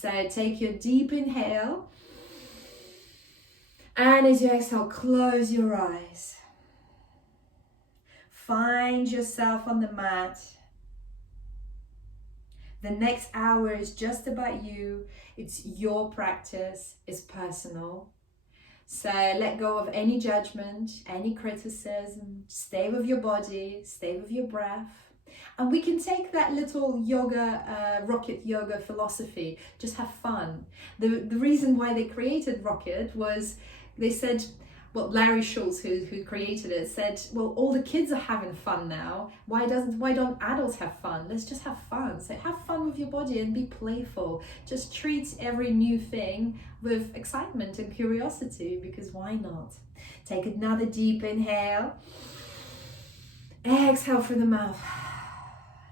So take your deep inhale. And as you exhale, close your eyes. Find yourself on the mat. The next hour is just about you. It's your practice. It's personal. So let go of any judgment, any criticism. Stay with your body, stay with your breath. And we can take that little yoga, Rocket yoga philosophy, just have fun. The reason why they created Rocket was, they said, well, Larry Schultz, who created it, said, well, all the kids are having fun now. Why don't adults have fun? Let's just have fun. So have fun with your body and be playful. Just treat every new thing with excitement and curiosity, because why not? Take another deep inhale. Exhale through the mouth.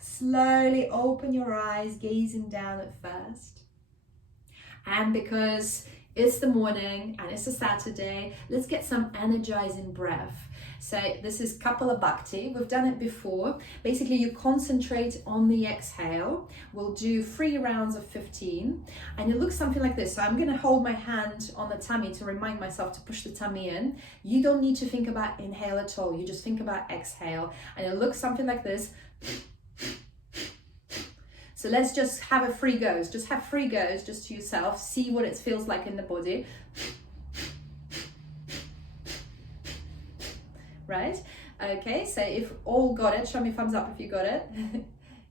Slowly open your eyes, gazing down at first. And because it's the morning and it's a Saturday, let's get some energizing breath. So this is Kapalabhati. We've done it before. Basically, you concentrate on the exhale. We'll do 3 rounds of 15, and it looks something like this. So I'm going to hold my hand on the tummy to remind myself to push the tummy in. You don't need to think about inhale at all. You just think about exhale, and it looks something like this. So let's just have a 3 goes. Just have 3 goes just to yourself. See what it feels like in the body. Right? Okay, so if all got it, show me thumbs up if you got it.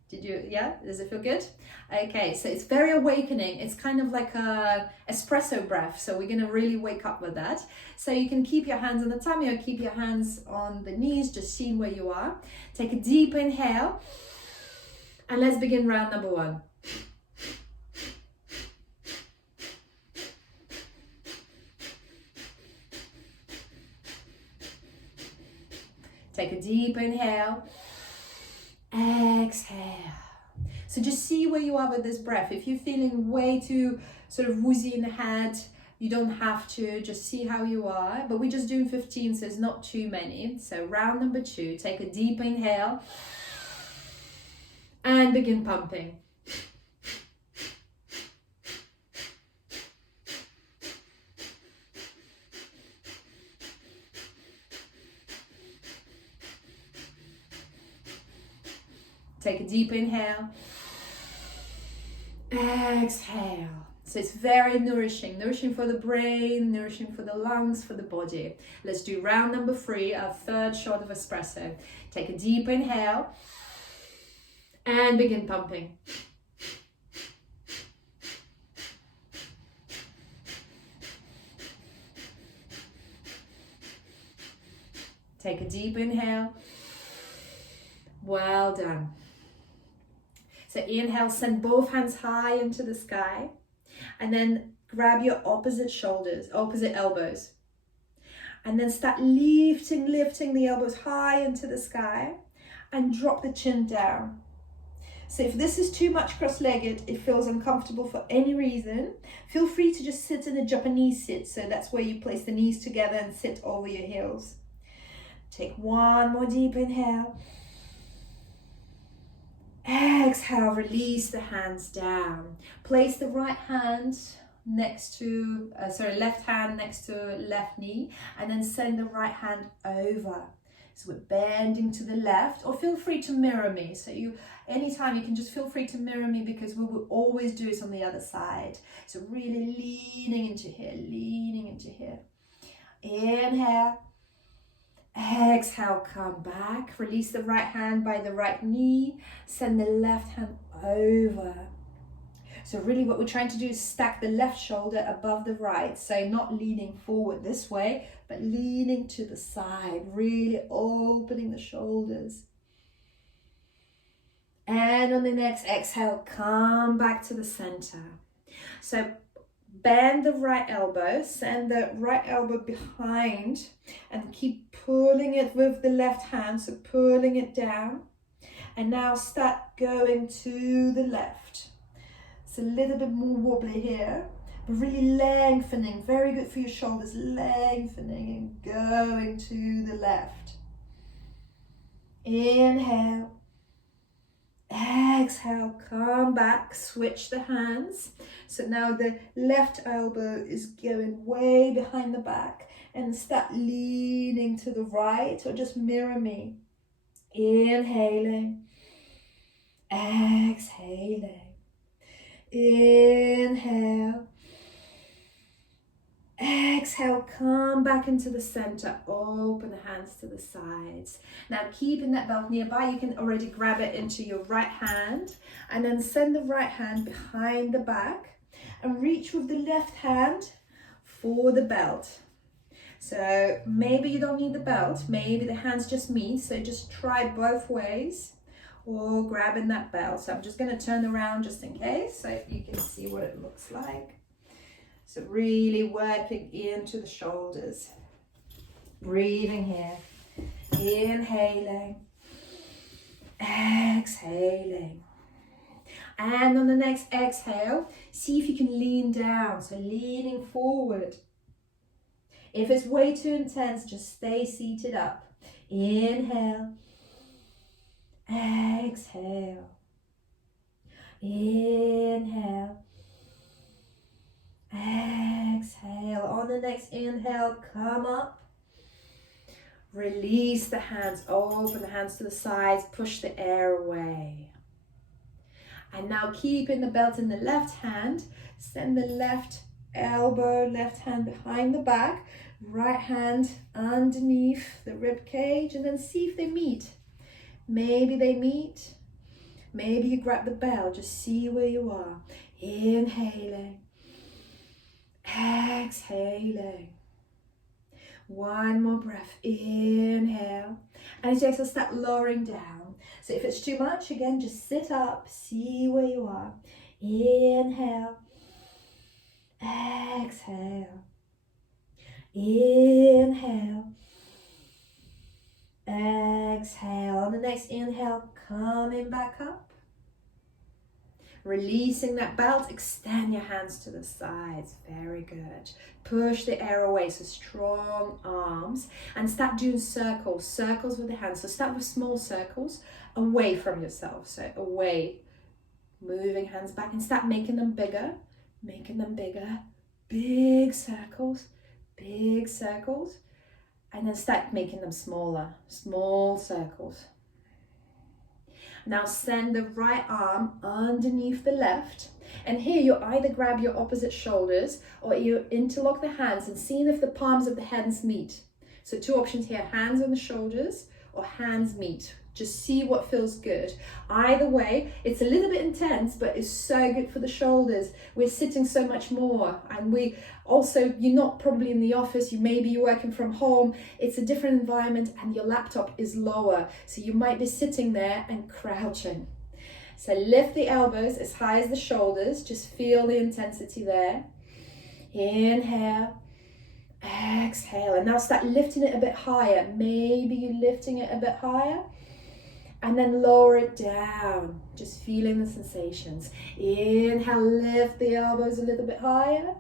Did you, yeah? Does it feel good? Okay, so it's very awakening. It's kind of like a espresso breath. So we're gonna really wake up with that. So you can keep your hands on the tummy or keep your hands on the knees, just seeing where you are. Take a deep inhale. And let's begin round number 1. Take a deep inhale. Exhale. So just see where you are with this breath. If you're feeling way too sort of woozy in the head, you don't have to, just see how you are. But we're just doing 15, so it's not too many. So round number 2, take a deep inhale. And begin pumping. Take a deep inhale. Exhale. So it's very nourishing. Nourishing for the brain, nourishing for the lungs, for the body. Let's do round number 3, our 3rd shot of espresso. Take a deep inhale. And begin pumping. Take a deep inhale. Well done. So inhale, send both hands high into the sky, and then grab your opposite shoulders, opposite elbows. And then start lifting the elbows high into the sky and drop the chin down. So if this is too much cross-legged, it feels uncomfortable for any reason, feel free to just sit in a Japanese sit. So that's where you place the knees together and sit over your heels. Take 1 more deep inhale. Exhale, release the hands down. Place the right hand next to, left hand next to left knee, and then send the right hand over. So we're bending to the left, or feel free to mirror me. So anytime you can just feel free to mirror me, because we will always do it on the other side. So really leaning into here, leaning into here. Inhale. Exhale, come back. Release the right hand by the right knee. Send the left hand over. So really what we're trying to do is stack the left shoulder above the right. So not leaning forward this way, but leaning to the side, really opening the shoulders. And on the next exhale, come back to the center. So bend the right elbow, send the right elbow behind, and keep pulling it with the left hand, so pulling it down. And now start going to the left. It's a little bit more wobbly here, but really lengthening, very good for your shoulders, lengthening and going to the left. Inhale. Exhale, come back, switch the hands. So now the left elbow is going way behind the back, and start leaning to the right, or just mirror me. Inhaling, exhaling. Inhale, exhale, come back into the center, open the hands to the sides. Now keeping that belt nearby, you can already grab it into your right hand, and then send the right hand behind the back and reach with the left hand for the belt. So maybe you don't need the belt, maybe the hands just meet, so just try both ways, or grabbing that belt. So I'm just going to turn around just in case, so you can see what it looks like. So really working into the shoulders. Breathing here. Inhaling. Exhaling. And on the next exhale, see if you can lean down. So leaning forward. If it's way too intense, just stay seated up. Inhale. Exhale. Inhale. Exhale. On the next inhale, come up. Release the hands, open the hands to the sides, push the air away. And now keeping the belt in the left hand, send the left elbow, left hand behind the back, right hand underneath the rib cage, and then see if they meet. Maybe they meet, maybe you grab the belt, just see where you are. Inhaling, exhaling. One more breath, inhale. And as you exhale, start lowering down. So if it's too much, again, just sit up, see where you are. Inhale, exhale. Inhale, exhale. On the next inhale, coming back up. Releasing that belt, extend your hands to the sides. Very good. Push the air away, so strong arms. And start doing circles, circles with the hands. So start with small circles away from yourself. So away, moving hands back, and start making them bigger, making them bigger. Big circles, and then start making them smaller, small circles. Now send the right arm underneath the left, and here you either grab your opposite shoulders or you interlock the hands and see if the palms of the hands meet. So two options here, hands on the shoulders or hands meet. Just see what feels good. Either way, it's a little bit intense, but it's so good for the shoulders. We're sitting so much more, and you're not probably in the office, maybe you're working from home. It's a different environment and your laptop is lower, so you might be sitting there and crouching. So lift the elbows as high as the shoulders, just feel the intensity there. Inhale, exhale, and now start lifting it a bit higher. Maybe you're lifting it a bit higher. And then lower it down, just feeling the sensations. Inhale, lift the elbows a little bit higher,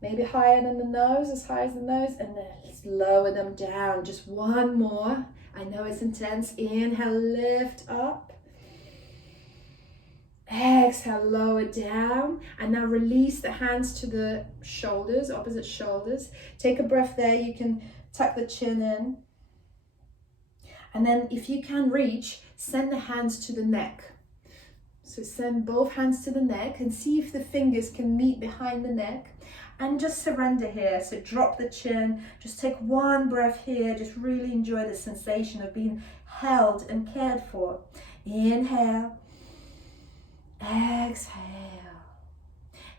maybe higher than the nose, as high as the nose, and then let's lower them down. Just one more. I know it's intense. Inhale, lift up. Exhale, lower down. And now release the hands to the shoulders, opposite shoulders. Take a breath there. You can tuck the chin in. And then if you can reach, send the hands to the neck. So send both hands to the neck and see if the fingers can meet behind the neck. And just surrender here. So drop the chin, just take one breath here. Just really enjoy the sensation of being held and cared for. Inhale, exhale.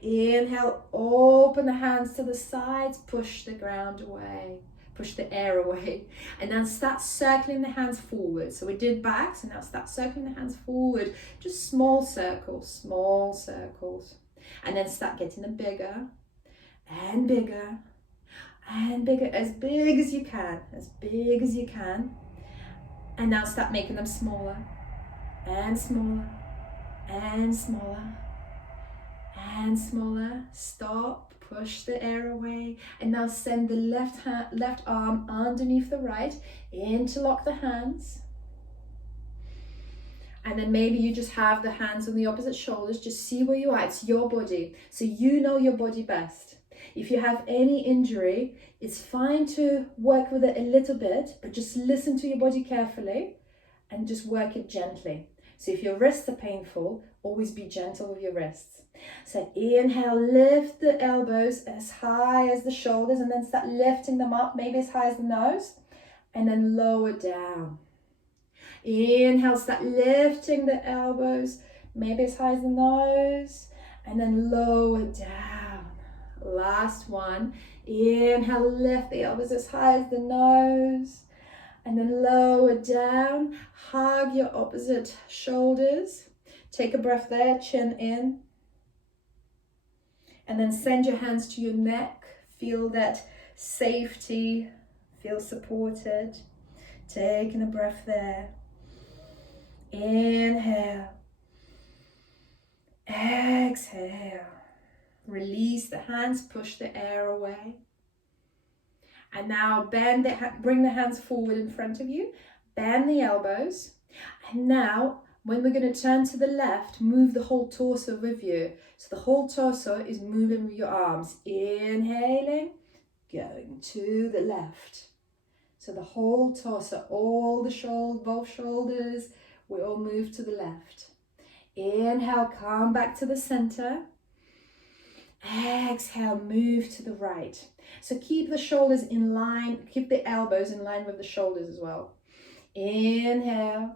Inhale, open the hands to the sides, push the ground away. Push the air away, and then start circling the hands forward. So we did back, so now start circling the hands forward, just small circles, and then start getting them bigger and bigger and bigger, as big as you can, and now start making them smaller and smaller and smaller and smaller. Stop. Push the air away, and now send the left arm underneath the right, interlock the hands, And then maybe you just have the hands on the opposite shoulders. Just see where you are. It's your body. So you know your body best. If you have any injury, it's fine to work with it a little bit, but just listen to your body carefully and just work it gently. So if your wrists are painful, always be gentle with your wrists. So inhale, lift the elbows as high as the shoulders, and then start lifting them up, maybe as high as the nose, and then lower down. Inhale, start lifting the elbows, maybe as high as the nose, and then lower down. Last one. Inhale, lift the elbows as high as the nose, and then lower down. Hug your opposite shoulders. Take a breath there, chin in. And then send your hands to your neck. Feel that safety, feel supported. Taking a breath there. Inhale. Exhale. Release the hands, push the air away. And now bring the hands forward in front of you. Bend the elbows. And now, when we're going to turn to the left, move the whole torso with you. So the whole torso is moving with your arms. Inhaling, going to the left. So the whole torso, all the both shoulders, we all move to the left. Inhale, come back to the center. Exhale, move to the right. So keep the shoulders in line, keep the elbows in line with the shoulders as well. Inhale.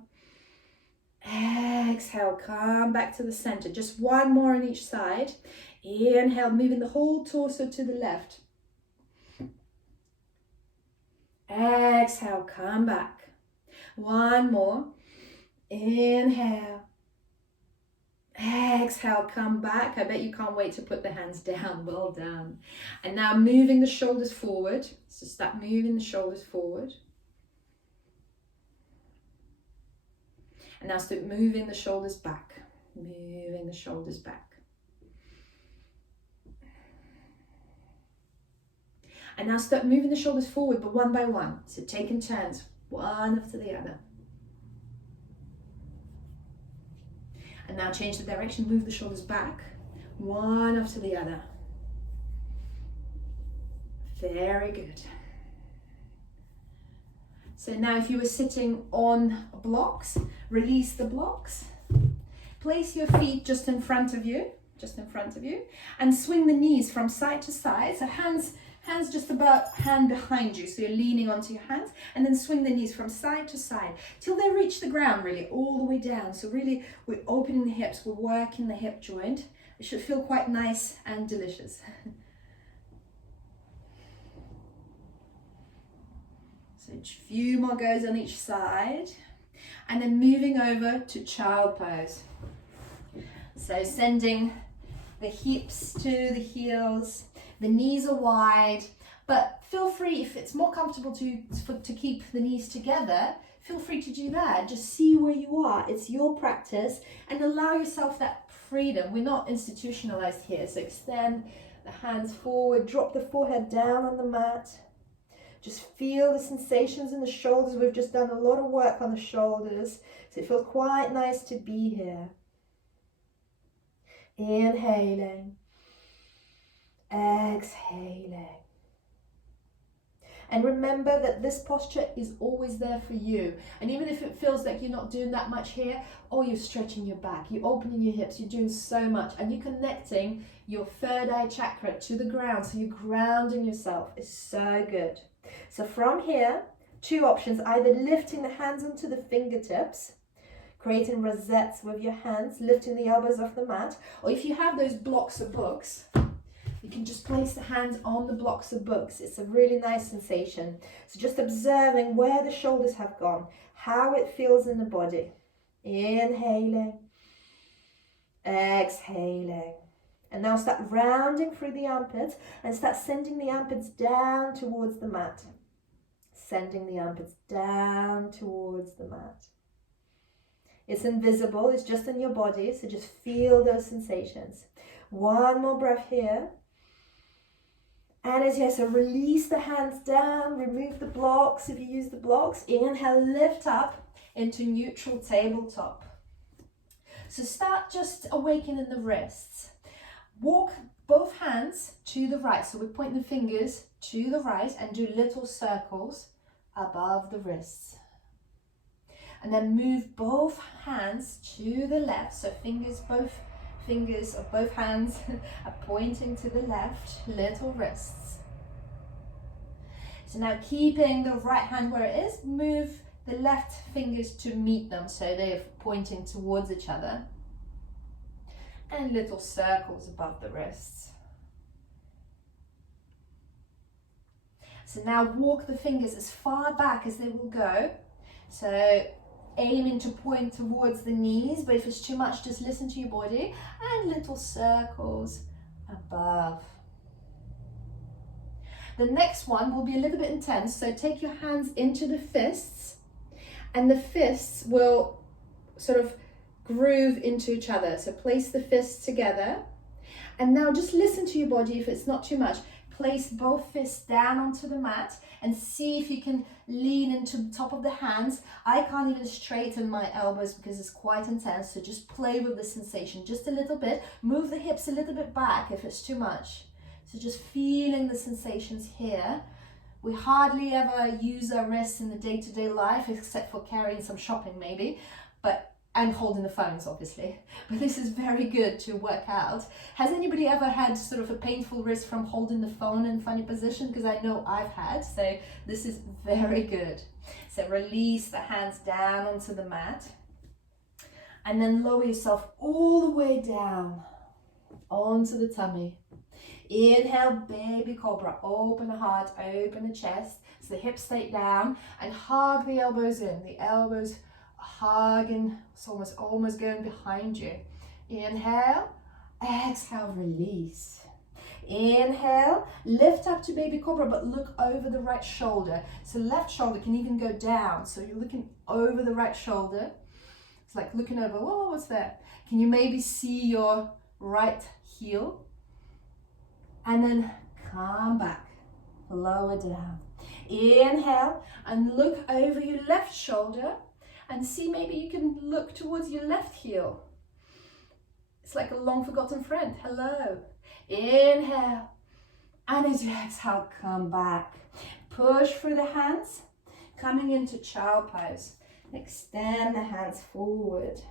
Exhale, come back to the center. Just one more on each side. Inhale, moving the whole torso to the left. Exhale, come back. One more. Inhale. Exhale, come back. I bet you can't wait to put the hands down. Well done. And now moving the shoulders forward. So start moving the shoulders forward. And now start moving the shoulders back. Moving the shoulders back. And now start moving the shoulders forward, but one by one. So taking turns, one after the other. And now change the direction, move the shoulders back, one after the other. Very good. So now if you were sitting on blocks, release the blocks. Place your feet just in front of you, and swing the knees from side to side. So hands just about hand behind you, so you're leaning onto your hands, and then swing the knees from side to side till they reach the ground, really all the way down. So really we're opening the hips, we're working the hip joint. It should feel quite nice and delicious. So a few more goes on each side, and then moving over to child pose. So sending the hips to the heels. The knees are wide, but feel free, if it's more comfortable to keep the knees together, feel free to do that. Just see where you are. It's your practice, and allow yourself that freedom. We're not institutionalized here, so extend the hands forward, drop the forehead down on the mat. Just feel the sensations in the shoulders. We've just done a lot of work on the shoulders, so it feels quite nice to be here. Inhaling. Exhaling. And remember that this posture is always there for you. And even if it feels like you're not doing that much here, you're stretching your back, you're opening your hips, you're doing so much, and you're connecting your third eye chakra to the ground, so you're grounding yourself. It's so good. So from here, two options: either lifting the hands onto the fingertips, creating rosettes with your hands, lifting the elbows off the mat, or if you have those blocks of books, you can just place the hands on the blocks of books. It's a really nice sensation. So just observing where the shoulders have gone, how it feels in the body. Inhaling, exhaling. And now start rounding through the armpits and start sending the armpits down towards the mat. Sending the armpits down towards the mat. It's invisible, it's just in your body, so just feel those sensations. One more breath here. And so release the hands down, remove the blocks if you use the blocks. Inhale, lift up into neutral tabletop. So start just awakening the wrists. Walk both hands to the right. So we point the fingers to the right and do little circles above the wrists. And then move both hands to the left. So both fingers of both hands are pointing to the left, little wrists. So now keeping the right hand where it is, move the left fingers to meet them. So they're pointing towards each other. And little circles above the wrists. So now walk the fingers as far back as they will go. So aiming to point towards the knees, but if it's too much, just listen to your body. And little circles above. The next one will be a little bit intense. So take your hands into the fists, and the fists will sort of groove into each other. So place the fists together, and now just listen to your body. If it's not too much, place both fists down onto the mat and see if you can lean into the top of the hands. I can't even straighten my elbows because it's quite intense, so just play with the sensation just a little bit. Move the hips a little bit back if it's too much. So just feeling the sensations here. We hardly ever use our wrists in the day-to-day life, except for carrying some shopping maybe, and holding the phones obviously, but this is very good to work out. Has anybody ever had sort of a painful wrist from holding the phone in funny position? Because I know I've had, so this is very good. So release the hands down onto the mat, and then lower yourself all the way down onto the tummy. Inhale, baby cobra, open the heart, open the chest, so the hips stay down, and hug the elbows in, the elbows hugging, it's almost going behind you. Inhale, exhale, release. Inhale, lift up to baby cobra, but look over the right shoulder. So left shoulder can even go down, so you're looking over the right shoulder. It's like looking over, whoa, what's that? Can you maybe see your right heel? And then come back, lower down. Inhale, and look over your left shoulder. And see, maybe you can look towards your left heel. It's like a long forgotten friend. Hello. Inhale. And as you exhale, come back. Push through the hands, coming into child pose. Extend the hands forward.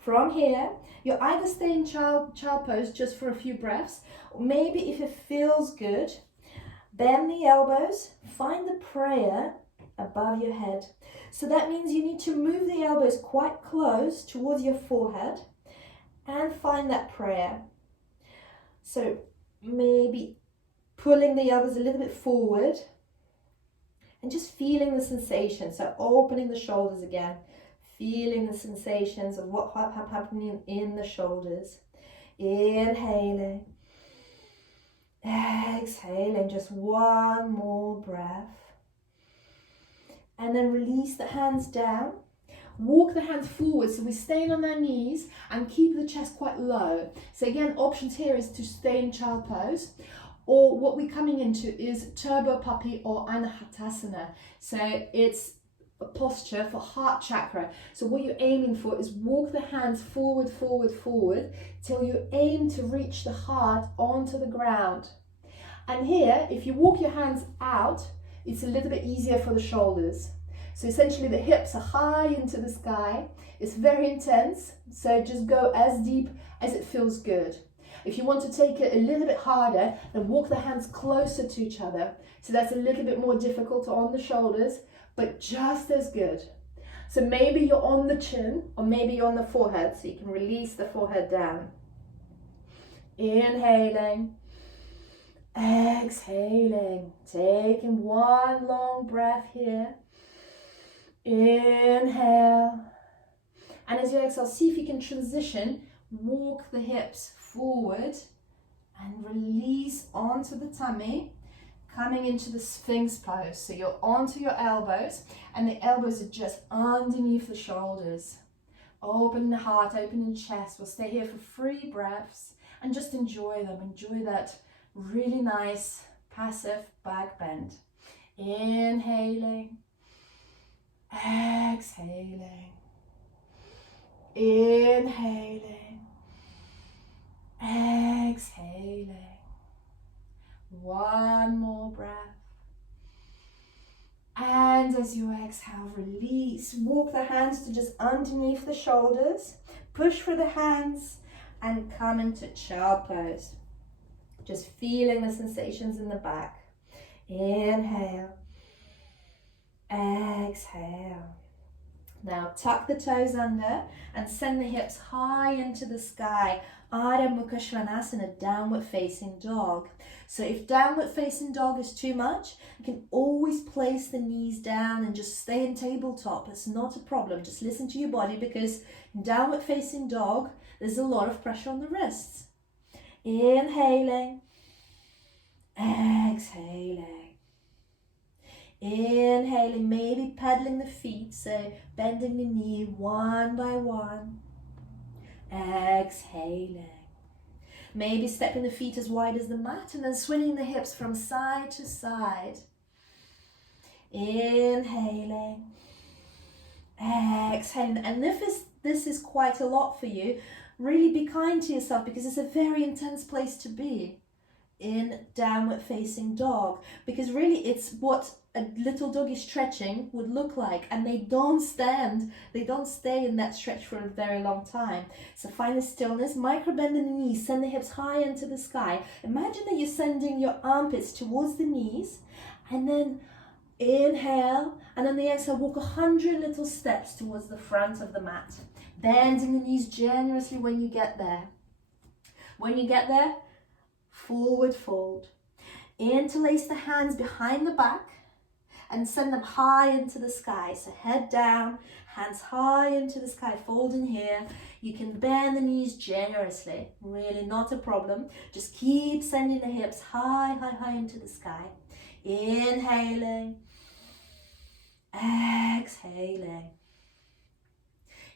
From here, you'll either stay in child pose just for a few breaths, or maybe if it feels good, bend the elbows, find the prayer above your head. So that means you need to move the elbows quite close towards your forehead and find that prayer. So maybe pulling the elbows a little bit forward and just feeling the sensation. So opening the shoulders again, feeling the sensations of what's happening in the shoulders. Inhaling, exhaling, just one more breath. And then release the hands down. Walk the hands forward, so we're staying on our knees and keep the chest quite low. So again, options here is to stay in child pose, or what we're coming into is turbo puppy or anahatasana. So it's a posture for heart chakra. So what you're aiming for is walk the hands forward, forward, forward, till you aim to reach the heart onto the ground. And here, if you walk your hands out, it's a little bit easier for the shoulders. So essentially the hips are high into the sky. It's very intense, so just go as deep as it feels good. If you want to take it a little bit harder, then walk the hands closer to each other. So that's a little bit more difficult on the shoulders, but just as good. So maybe you're on the chin, or maybe you're on the forehead, so you can release the forehead down. Inhaling. Exhaling, taking one long breath here. Inhale. And as you exhale, see if you can transition, walk the hips forward and release onto the tummy, coming into the Sphinx pose. So you're onto your elbows and the elbows are just underneath the shoulders. Open the heart, open the chest. We'll stay here for 3 breaths and just enjoy them. Enjoy that really nice passive back bend. Inhaling, exhaling. Inhaling, exhaling. One more breath. And as you exhale, release. Walk the hands to just underneath the shoulders. Push for the hands and come into child pose. Just feeling the sensations in the back. Inhale, exhale. Now tuck the toes under and send the hips high into the sky. Ardha Mukha Svanasana, downward facing dog. So if downward facing dog is too much, you can always place the knees down and just stay in tabletop. It's not a problem. Just listen to your body, because in downward facing dog, there's a lot of pressure on the wrists. Inhaling, exhaling. Inhaling, maybe pedaling the feet, so bending the knee one by one. Exhaling. Maybe stepping the feet as wide as the mat and then swinging the hips from side to side. Inhaling. Exhaling. And if this is quite a lot for you, really be kind to yourself, because it's a very intense place to be in downward facing dog, because really it's what a little doggy stretching would look like, and they don't stay in that stretch for a very long time. So find the stillness, micro bend in the knees, send the hips high into the sky. Imagine that you're sending your armpits towards the knees, and then inhale, and on the exhale walk 100 little steps towards the front of the mat, bending the knees generously when you get there. When you get there, forward fold. Interlace the hands behind the back and send them high into the sky. So head down, hands high into the sky, fold in here. You can bend the knees generously, really not a problem. Just keep sending the hips high, high, high into the sky. Inhaling, exhaling.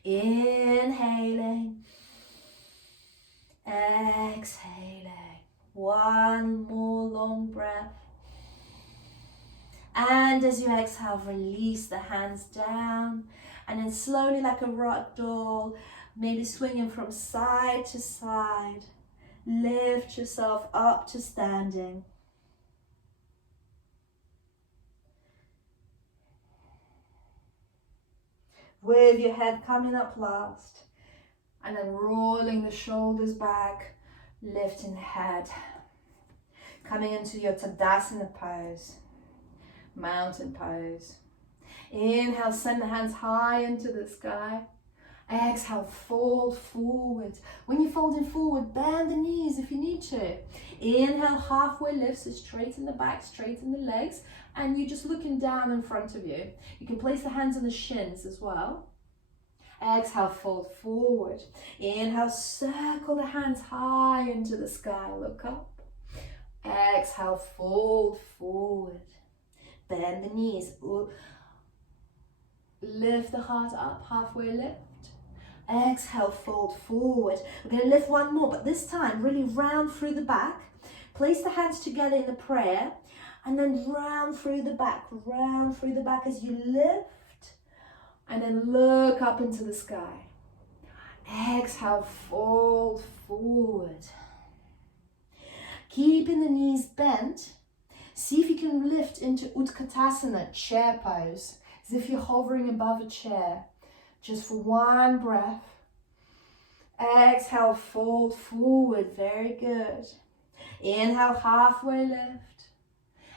Inhaling, exhaling. One more long breath. And as you exhale, release the hands down, and then slowly, like a rock doll, maybe swinging from side to side, lift yourself up to standing. With your head coming up last, and then rolling the shoulders back, lifting the head, coming into your Tadasana pose. Mountain pose. Inhale, send the hands high into the sky. Exhale, fold forward. When you're folding forward, bend the knees if you need to. Inhale, halfway lift, so straighten the back, straighten the legs, and you're just looking down in front of you. You can place the hands on the shins as well. Exhale, fold forward. Inhale, circle the hands high into the sky, look up. Exhale, fold forward. Bend the knees. Lift the heart up, halfway lift. Exhale, fold forward. We're going to lift one more, but this time really round through the back. Place the hands together in the prayer, and then round through the back as you lift, and then look up into the sky. Exhale, fold forward. Keeping the knees bent. See if you can lift into Utkatasana, chair pose, as if you're hovering above a chair. Just for one breath. Exhale, fold forward, very good. Inhale, halfway lift.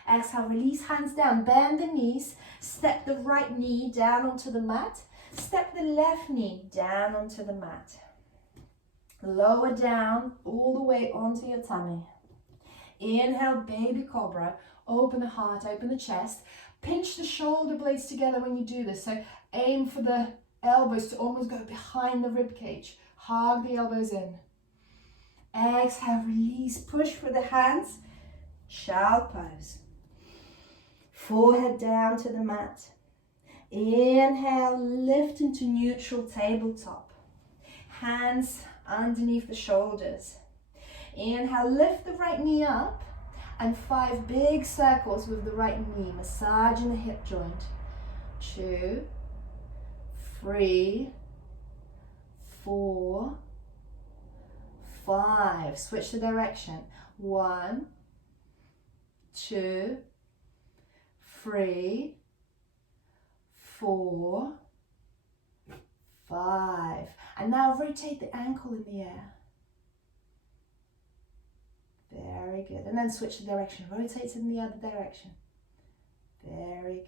Exhale, release hands down, bend the knees, step the right knee down onto the mat, step the left knee down onto the mat. Lower down, all the way onto your tummy. Inhale, baby cobra. Open the heart, open the chest. Pinch the shoulder blades together when you do this. So aim for the elbows to almost go behind the rib cage. Hug the elbows in. Exhale, release, push for the hands. Child pose. Forehead down to the mat. Inhale, lift into neutral tabletop. Hands underneath the shoulders. Inhale, lift the right knee up, and 5 big circles with the right knee, massaging the hip joint. 2, 3, 4, 5. Switch the direction. 1, 2, 3, 4, 5. And now rotate the ankle in the air. Very good. And then switch the direction. Rotate in the other direction. Very good.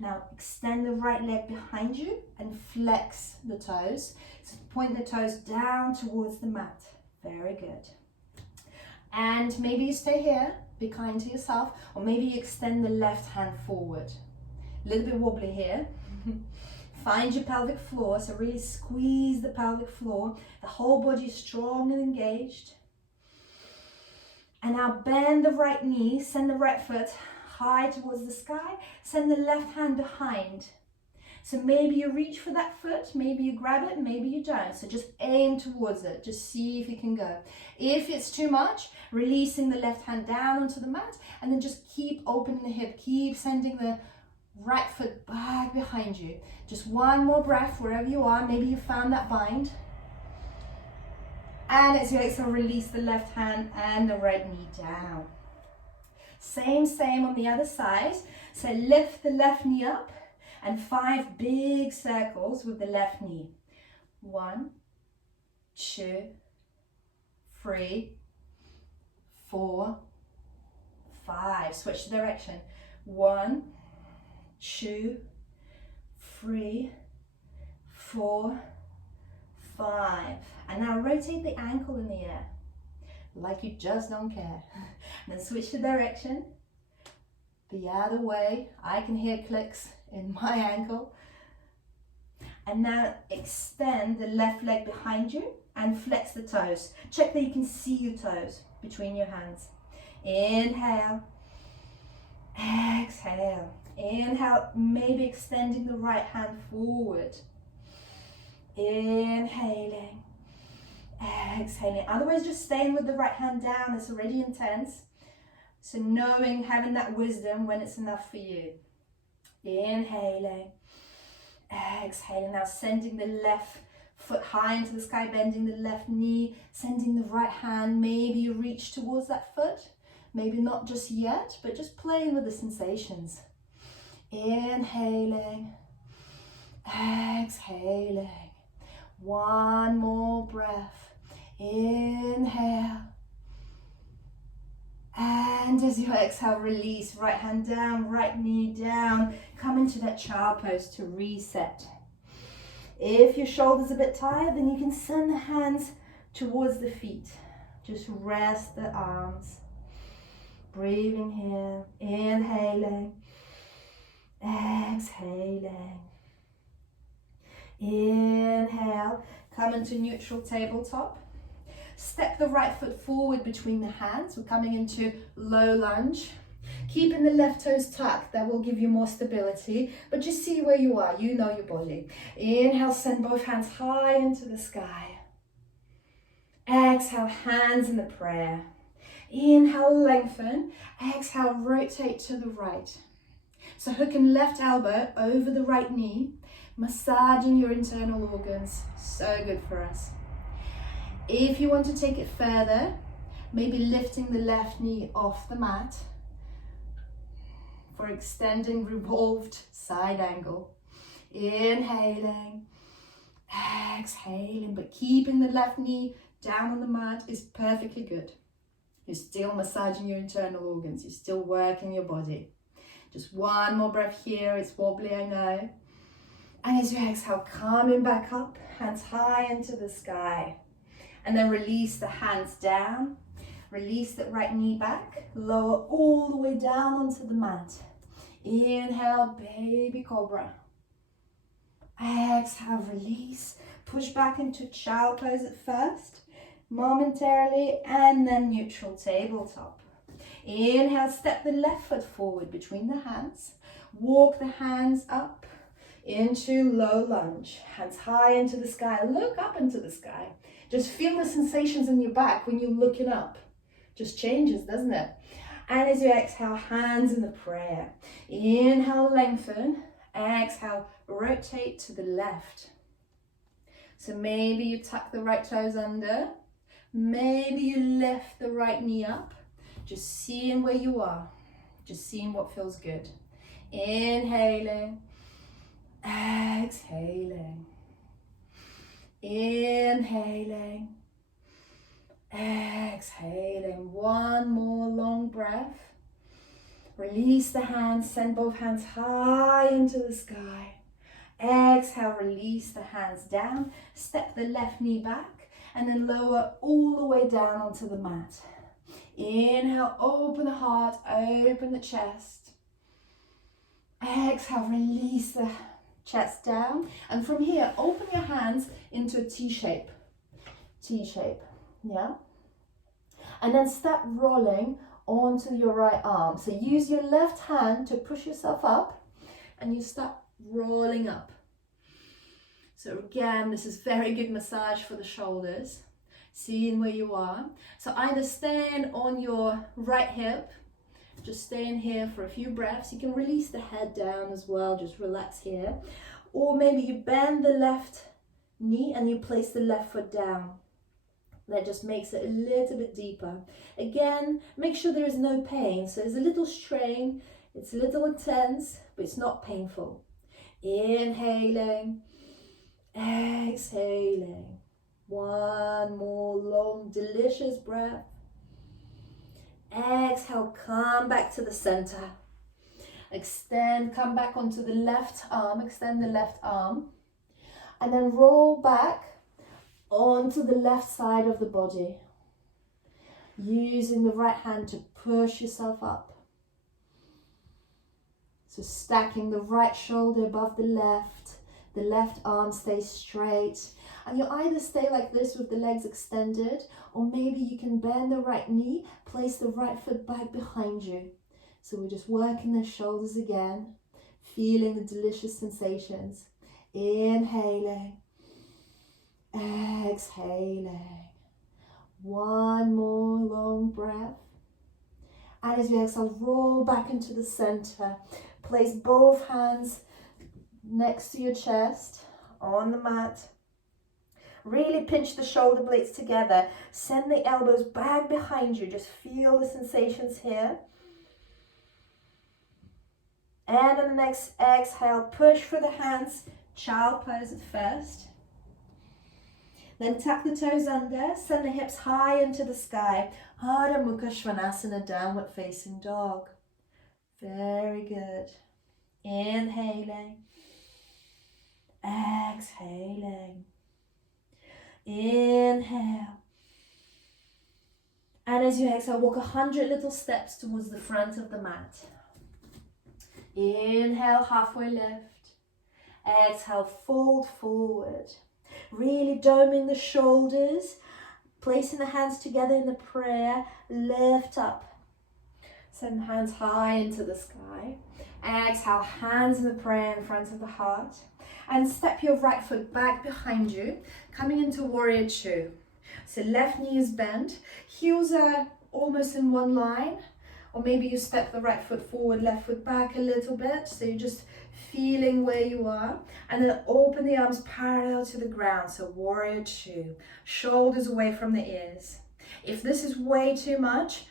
Now extend the right leg behind you and flex the toes. So point the toes down towards the mat. Very good. And maybe you stay here, be kind to yourself, or maybe you extend the left hand forward. A little bit wobbly here. Find your pelvic floor, so really squeeze the pelvic floor. The whole body is strong and engaged. And now bend the right knee, send the right foot high towards the sky, send the left hand behind. So maybe you reach for that foot, maybe you grab it, maybe you don't. So just aim towards it, just see if you can go. If it's too much, releasing the left hand down onto the mat, and then just keep opening the hip, keep sending the right foot back behind you. Just one more breath wherever you are, maybe you found that bind. And as you exhale, release the left hand and the right knee down. Same on the other side. So lift the left knee up and 5 big circles with the left knee. 1, 2, 3, 4, 5. Switch the direction. 1, 2, 3, 4, 5. And now rotate the ankle in the air, like you just don't care. And then switch the direction, the other way. I can hear clicks in my ankle. And now extend the left leg behind you and flex the toes. Check that you can see your toes between your hands. Inhale, exhale. Inhale, maybe extending the right hand forward. Inhaling, exhaling. Otherwise, just staying with the right hand down. It's already intense. So knowing, having that wisdom when it's enough for you. Inhaling, exhaling. Now sending the left foot high into the sky, bending the left knee, sending the right hand. Maybe you reach towards that foot. Maybe not just yet, but just playing with the sensations. Inhaling, exhaling. One more breath. Inhale. And as you exhale, release. Right hand down, right knee down. Come into that child pose to reset. If your shoulder's a bit tired, then you can send the hands towards the feet. Just rest the arms. Breathing here. Inhaling. Exhaling. Inhale. Come into neutral tabletop. Step the right foot forward between the hands. We're coming into low lunge. Keeping the left toes tucked, that will give you more stability. But just see where you are, you know your body. Inhale, send both hands high into the sky. Exhale, hands in the prayer. Inhale, lengthen. Exhale, rotate to the right. So hooking left elbow over the right knee, massaging your internal organs. So good for us. If you want to take it further, maybe lifting the left knee off the mat for extending revolved side angle. Inhaling, exhaling, but keeping the left knee down on the mat is perfectly good. You're still massaging your internal organs. You're still working your body. Just one more breath here. It's wobbly, I know. And as you exhale, coming back up, hands high into the sky. And then release the hands down. Release the right knee back. Lower all the way down onto the mat. Inhale, baby cobra. Exhale, release. Push back into child pose at first, momentarily, and then neutral tabletop. Inhale, step the left foot forward between the hands. Walk the hands up into low lunge. Hands high into the sky. Look up into the sky. Just feel the sensations in your back when you're looking up. Just changes, doesn't it? And as you exhale, hands in the prayer. Inhale, lengthen. Exhale, rotate to the left. So maybe you tuck the right toes under. Maybe you lift the right knee up. Just seeing where you are. Just seeing what feels good. Inhaling. Exhaling. Inhaling. Exhaling. One more long breath. Release the hands. Send both hands high into the sky. Exhale, release the hands down. Step the left knee back and then lower all the way down onto the mat. Inhale, open the heart, open the chest. Exhale, release the chest down. And from here, open your hands into a T shape. T shape, yeah? And then start rolling onto your right arm. So use your left hand to push yourself up and you start rolling up. So again, this is very good massage for the shoulders. Seeing where you are. So either stand on your right hip, just stay in here for a few breaths. You can release the head down as well, just relax here. Or maybe you bend the left knee and you place the left foot down. That just makes it a little bit deeper. Again, make sure there is no pain. So there's a little strain, it's a little intense, but it's not painful. Inhaling, exhaling. One more long, delicious breath. Exhale, come back to the center. Extend, come back onto the left arm, extend the left arm. And then roll back onto the left side of the body. Using the right hand to push yourself up. So stacking the right shoulder above the left arm stays straight. And you'll either stay like this with the legs extended, or maybe you can bend the right knee, place the right foot back behind you. So we're just working the shoulders again, feeling the delicious sensations. Inhaling, exhaling. One more long breath. And as you exhale, roll back into the center. Place both hands next to your chest on the mat. Really pinch the shoulder blades together. Send the elbows back behind you. Just feel the sensations here. And on the next exhale, push for the hands. Child pose at first. Then tuck the toes under. Send the hips high into the sky. Ardha Mukha Svanasana, downward facing dog. Very good. Inhaling. Exhaling. Inhale. And as you exhale, walk 100 little steps towards the front of the mat. Inhale, halfway lift. Exhale, fold forward. Really doming the shoulders. Placing the hands together in the prayer. Lift up. Send the hands high into the sky. Exhale, hands in the prayer in front of the heart. And step your right foot back behind you, coming into warrior two. So left knee is bent, heels are almost in one line, or maybe you step the right foot forward, left foot back a little bit, so you're just feeling where you are. And then open the arms parallel to the ground, so warrior two, shoulders away from the ears. If this is way too much,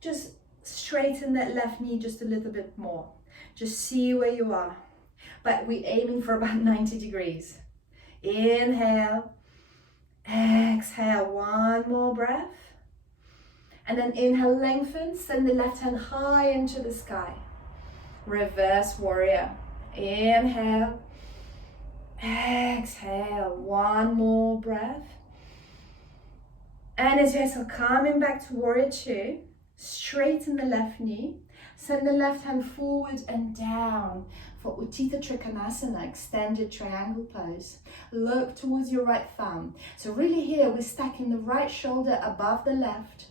just straighten that left knee just a little bit more. Just see where you are. But we're aiming for about 90 degrees. Inhale, exhale, one more breath. And then inhale, lengthen, send the left hand high into the sky. Reverse warrior. Inhale, exhale, one more breath. And as you exhale, coming back to warrior two, straighten the left knee. Send the left hand forward and down for Utthita Trikonasana, extended triangle pose. Look towards your right thumb. So really here, we're stacking the right shoulder above the left.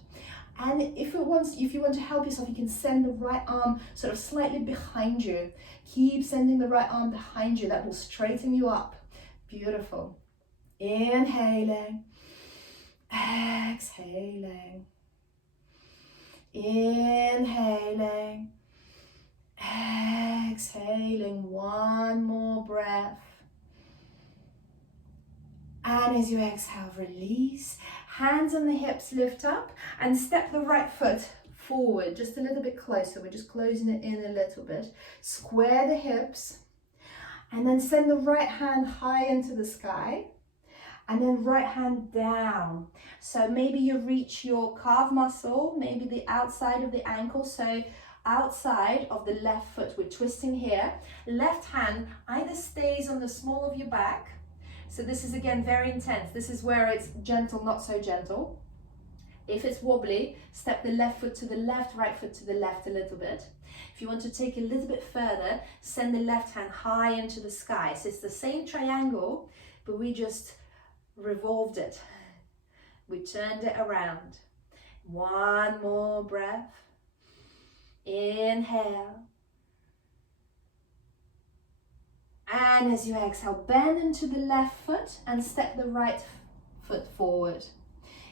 And if you want to help yourself, you can send the right arm sort of slightly behind you. Keep sending the right arm behind you. That will straighten you up. Beautiful. Inhaling. Exhaling. Inhaling, exhaling, one more breath. And as you exhale, release. Hands on the hips, lift up and step the right foot forward, just a little bit closer. We're just closing it in a little bit. Square the hips and then send the right hand high into the sky and then right hand down. So maybe you reach your calf muscle, maybe the outside of the ankle. So outside of the left foot, we're twisting here. Left hand either stays on the small of your back. So this is again very intense. This is where it's gentle, not so gentle. If it's wobbly, step the left foot to the left, right foot to the left a little bit. If you want to take a little bit further, send the left hand high into the sky. So it's the same triangle, but we just revolved it. We turned it around. One more breath. Inhale. And as you exhale, bend into the left foot and step the right foot forward.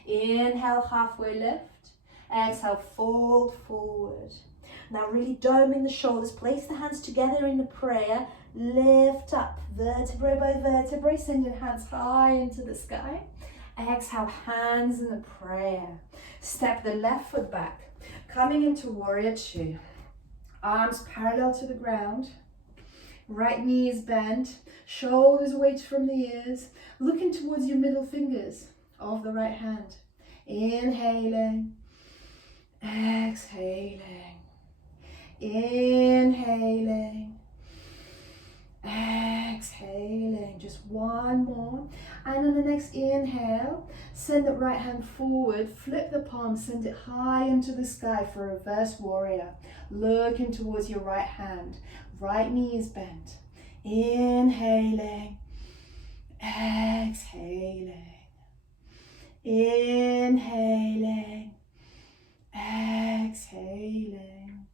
Inhale, halfway lift. Exhale, fold forward. Now really dome in the shoulders. Place the hands together in the prayer. Lift up, vertebrae by vertebrae. Send your hands high into the sky. Exhale, hands in the prayer. Step the left foot back. Coming into warrior two. Arms parallel to the ground. Right knee is bent, shoulders away from the ears, looking towards your middle fingers of the right hand. Inhaling, exhaling, inhaling, exhaling. Just one more. And on the next inhale, send the right hand forward, flip the palm, send it high into the sky for reverse warrior. Looking towards your right hand. Right knee is bent. Inhaling, exhaling, inhaling, exhaling.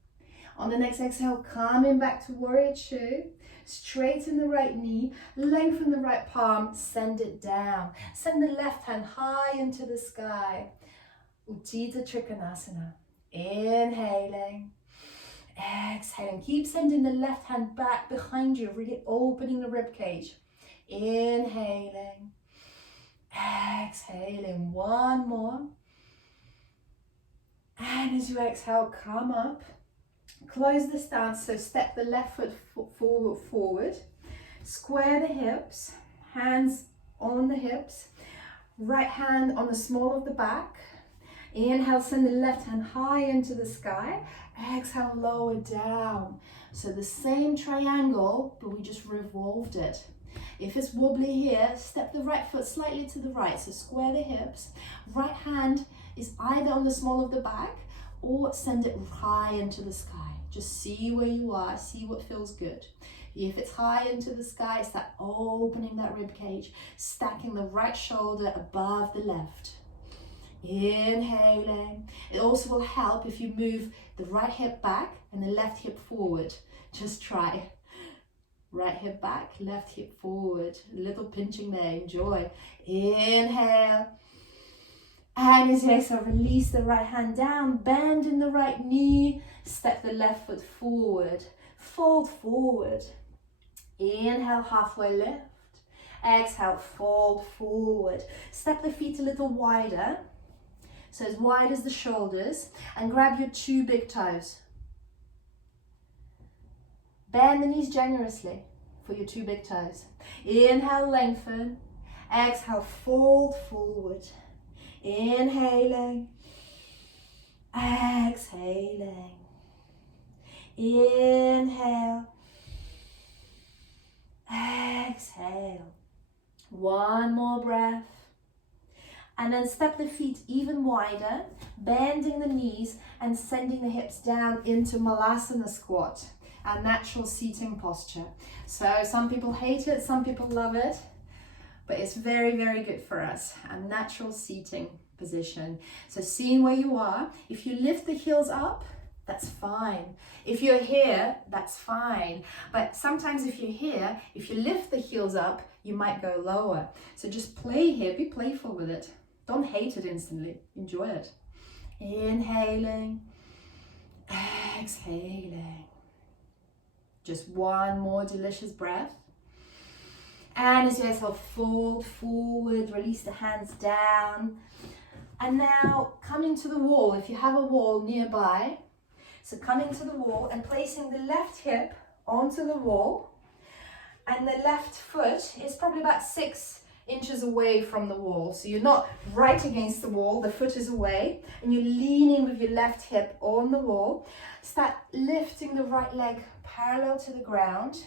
On the next exhale, coming back to warrior two. Straighten the right knee, lengthen the right palm, send it down. Send the left hand high into the sky. Utthita Trikonasana. Inhaling. Exhaling, keep sending the left hand back behind you, really opening the rib cage. Inhaling, exhaling, one more. And as you exhale, come up, close the stance, so step the left foot forward, square the hips, hands on the hips, right hand on the small of the back. Inhale, send the left hand high into the sky. Exhale, lower down. So the same triangle, but we just revolved it. If it's wobbly here, step the right foot slightly to the right. So square the hips. Right hand is either on the small of the back or send it high into the sky. Just see where you are, see what feels good. If it's high into the sky, it's that opening that rib cage, stacking the right shoulder above the left. Inhaling. It also will help if you move the right hip back and the left hip forward. Just try. Right hip back, left hip forward. A little pinching there, enjoy. Inhale. And as you exhale, release the right hand down, bend in the right knee, step the left foot forward, fold forward. Inhale, halfway lift. Exhale, fold forward. Step the feet a little wider. So as wide as the shoulders, and grab your two big toes. Bend the knees generously for your two big toes. Inhale, lengthen. Exhale, fold forward. Inhaling. Exhaling. Inhale. Exhale. One more breath. And then step the feet even wider, bending the knees and sending the hips down into Malasana squat, our natural seating posture. So some people hate it, some people love it, but it's very, very good for us, a natural seating position. So seeing where you are, if you lift the heels up, that's fine. If you're here, that's fine. But sometimes if you're here, if you lift the heels up, you might go lower. So just play here, be playful with it. Don't hate it instantly, enjoy it. Inhaling, exhaling. Just one more delicious breath. And as you exhale, fold forward, release the hands down. And now coming to the wall, if you have a wall nearby. So coming to the wall and placing the left hip onto the wall. And the left foot is probably about 6 inches away from the wall. So you're not right against the wall, the foot is away. And you're leaning with your left hip on the wall. Start lifting the right leg parallel to the ground.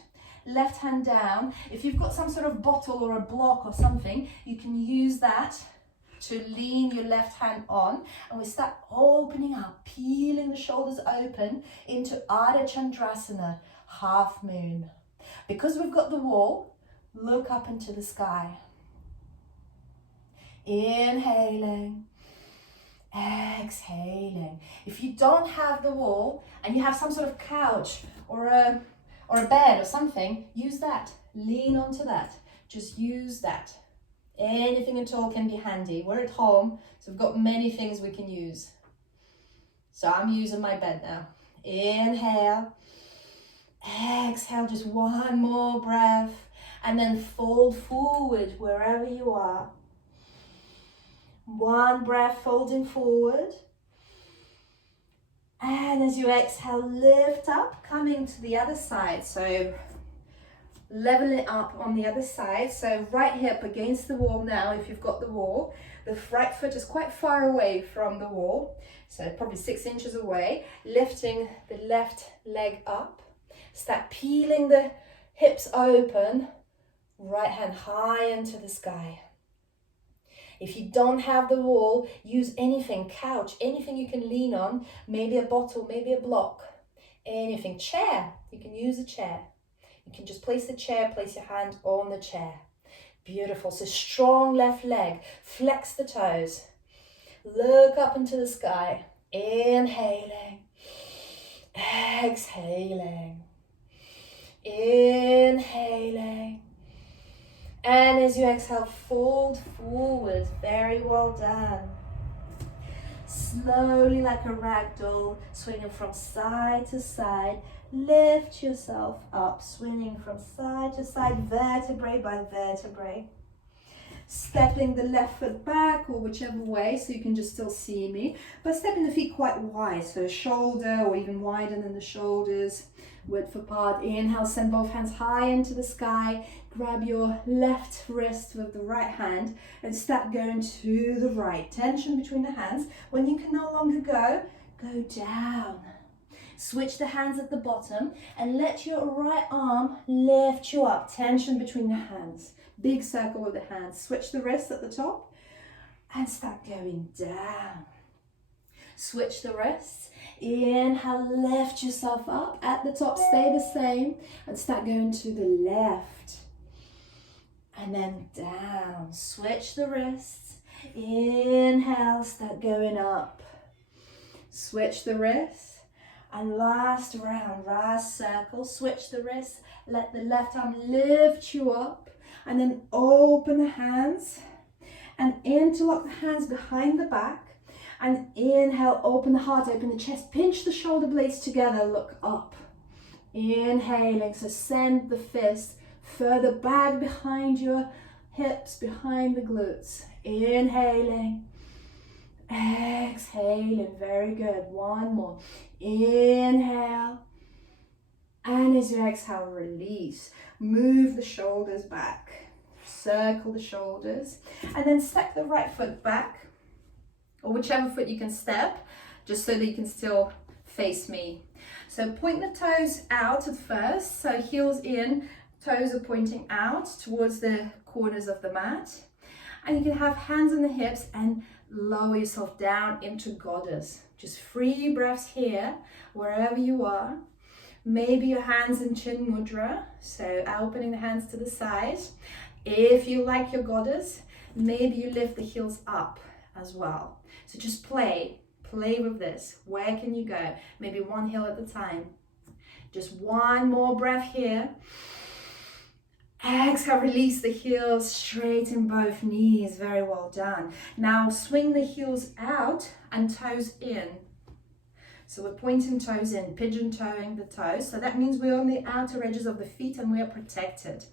Left hand down. If you've got some sort of bottle or a block or something, you can use that to lean your left hand on. And we start opening up, peeling the shoulders open into Ardha Chandrasana, half moon. Because we've got the wall, look up into the sky. Inhaling, exhaling. If you don't have the wall and you have some sort of couch or a bed or something, use that. Lean onto that. Just use that. Anything at all can be handy. We're at home, so we've got many things we can use. So I'm using my bed now. Inhale, exhale, just one more breath, and then fold forward wherever you are. One breath, folding forward. And as you exhale, lift up, coming to the other side. So level it up on the other side. So right hip against the wall now, if you've got the wall. The right foot is quite far away from the wall, so probably 6 inches away. Lifting the left leg up. Start peeling the hips open. Right hand high into the sky. If you don't have the wall, use anything, couch, anything you can lean on. Maybe a bottle, maybe a block. Anything. Chair. You can use a chair. You can just place the chair, place your hand on the chair. Beautiful. So strong left leg. Flex the toes. Look up into the sky. Inhaling. Exhaling. Inhaling. And as you exhale, fold forward. Very well done. Slowly, like a ragdoll, swinging from side to side. Lift yourself up, swinging from side to side, vertebrae by vertebrae. Stepping the left foot back or whichever way, so you can just still see me. But stepping the feet quite wide, so shoulder or even wider than the shoulders, width apart. Inhale, send both hands high into the sky. Grab your left wrist with the right hand and start going to the right. Tension between the hands. When you can no longer go, go down. Switch the hands at the bottom and let your right arm lift you up. Tension between the hands. Big circle with the hands. Switch the wrists at the top and start going down. Switch the wrists. Inhale, lift yourself up at the top. Stay the same and start going to the left. And then down. Switch the wrists. Inhale, start going up. Switch the wrists. And last round, last circle. Switch the wrists. Let the left arm lift you up. And then open the hands. And interlock the hands behind the back. And inhale, open the heart, open the chest. Pinch the shoulder blades together, look up. Inhaling, so send the fist further back behind your hips, behind the glutes. Inhaling. Exhaling, very good. One more. Inhale. And as you exhale, release. Move the shoulders back. Circle the shoulders. And then step the right foot back. Or whichever foot you can step, just so that you can still face me. So point the toes out at first. So heels in, toes are pointing out towards the corners of the mat. And you can have hands on the hips and lower yourself down into goddess. Just 3 breaths here, wherever you are. Maybe your hands in chin mudra, so opening the hands to the side. If you like your goddess, maybe you lift the heels up as well. So just play with this. Where can you go? Maybe one heel at a time. Just one more breath here. Exhale, release the heels, straighten both knees. Very well done. Now swing the heels out and toes in. So we're pointing toes in, pigeon toeing the toes. So that means we're on the outer edges of the feet and we are protected.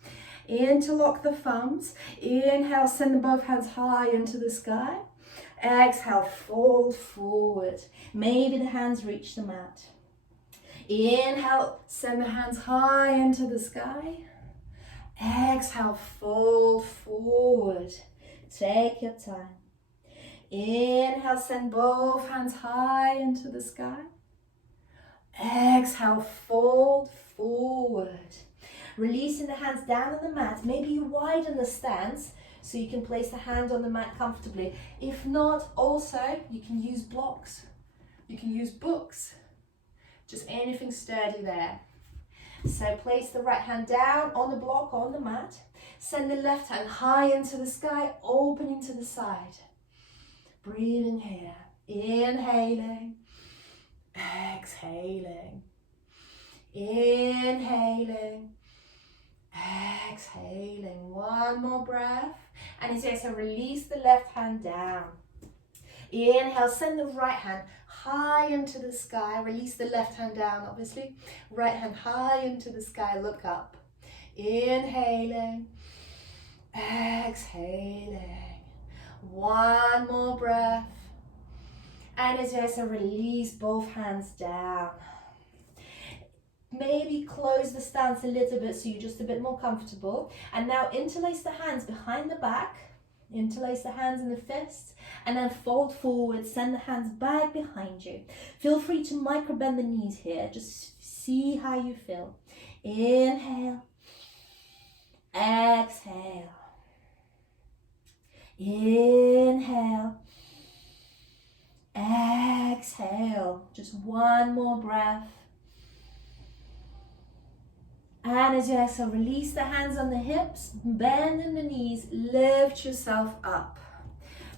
Interlock the thumbs. Inhale, send both hands high into the sky. Exhale, fold forward. Maybe the hands reach the mat. Inhale, send the hands high into the sky. Exhale, fold forward. Take your time. Inhale, send both hands high into the sky. Exhale, fold forward. Releasing the hands down on the mat. Maybe you widen the stance so you can place the hand on the mat comfortably. If not, also, you can use blocks. You can use books. Just anything sturdy there. So place the right hand down on the block, on the mat. Send the left hand high into the sky, opening to the side. Breathing here. Inhaling. Exhaling. Inhaling. Exhaling. One more breath. And as you exhale, release the left hand down. Inhale, send the right hand high into the sky. Release the left hand down, obviously. Right hand high into the sky. Look up. Inhaling. Exhaling. One more breath. And as you exhale, release both hands down. Maybe close the stance a little bit so you're just a bit more comfortable. And now interlace the hands behind the back. Interlace the hands in the fists and then fold forward, send the hands back behind you. Feel free to micro bend the knees here, just see how you feel. Inhale, exhale, inhale, exhale. Just one more breath. And as you exhale, release the hands on the hips, bend in the knees, lift yourself up.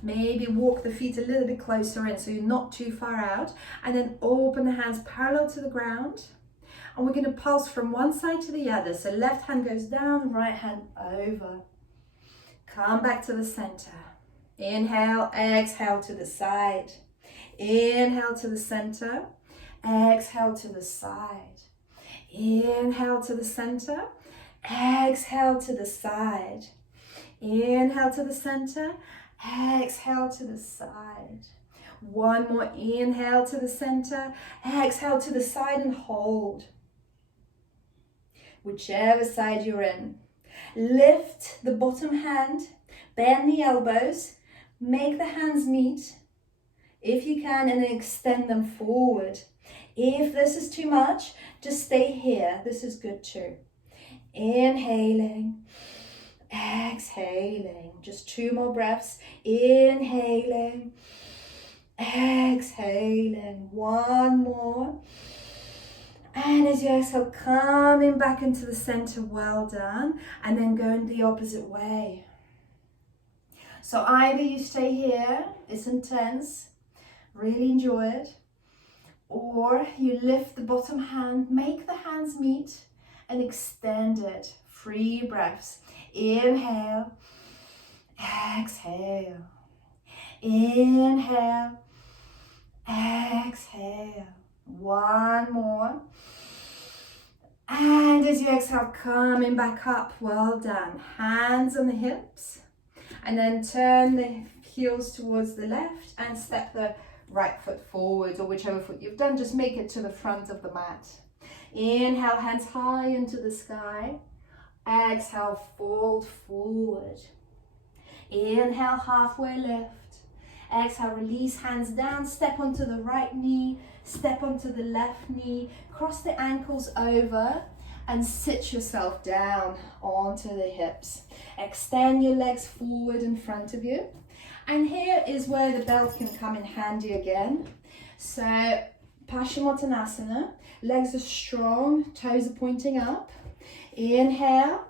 Maybe walk the feet a little bit closer in so you're not too far out. And then open the hands parallel to the ground. And we're going to pulse from one side to the other. So left hand goes down, right hand over. Come back to the center. Inhale, exhale to the side. Inhale to the center. Exhale to the side. Inhale to the center, exhale to the side. Inhale to the center, exhale to the side. One more inhale to the center, exhale to the side and hold. Whichever side you're in. Lift the bottom hand, bend the elbows, make the hands meet if you can, and then extend them forward. If this is too much, just stay here. This is good too. Inhaling, exhaling. Just two more breaths. Inhaling, exhaling. One more. And as you exhale, coming back into the center, well done. And then going the opposite way. So either you stay here, it's intense, really enjoy it. Or you lift the bottom hand, make the hands meet and extend it. 3 breaths. Inhale, exhale. Inhale, exhale. One more. And as you exhale, coming back up, well done. Hands on the hips. And then turn the heels towards the left and step the right foot forward, or whichever foot you've done, just make it to the front of the mat. Inhale, hands high into the sky. Exhale, fold forward. Inhale, halfway lift. Exhale, release hands down, step onto the right knee, step onto the left knee, cross the ankles over and sit yourself down onto the hips. Extend your legs forward in front of you. And here is where the belt can come in handy again. So Paschimottanasana, legs are strong, toes are pointing up. Inhale,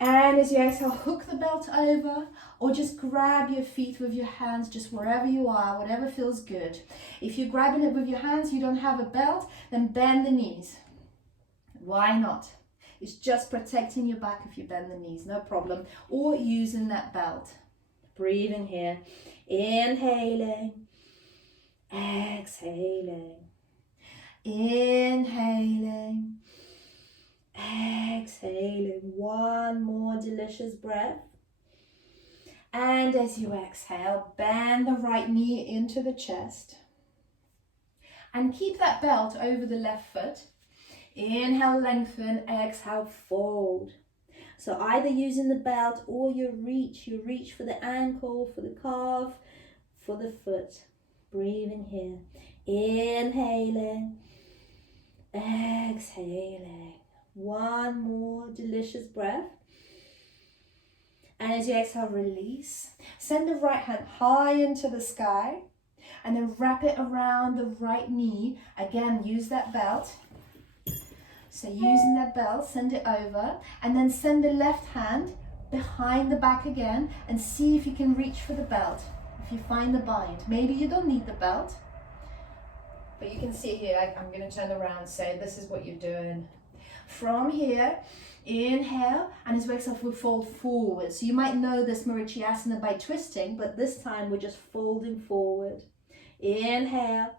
and as you exhale, hook the belt over or just grab your feet with your hands, just wherever you are, whatever feels good. If you're grabbing it with your hands, you don't have a belt, then bend the knees. Why not? It's just protecting your back if you bend the knees, no problem. Or using that belt. Breathing here, inhaling, exhaling, inhaling, exhaling. exhaling. One more delicious breath. And as you exhale, bend the right knee into the chest. And keep that belt over the left foot. Inhale, lengthen, exhale, fold. So either using the belt or you reach for the ankle, for the calf, for the foot. Breathing here. Inhaling, exhaling. One more delicious breath. And as you exhale, release. Send the right hand high into the sky and then wrap it around the right knee. Again, use that belt. So using that belt, send it over and then send the left hand behind the back again and see if you can reach for the belt. If you find the bind, maybe you don't need the belt, but you can see here, I'm going to turn around, say this is what you're doing. From here, inhale, and as we exhale, we fold forward. So you might know this Marichyasana by twisting, but this time we're just folding forward. Inhale,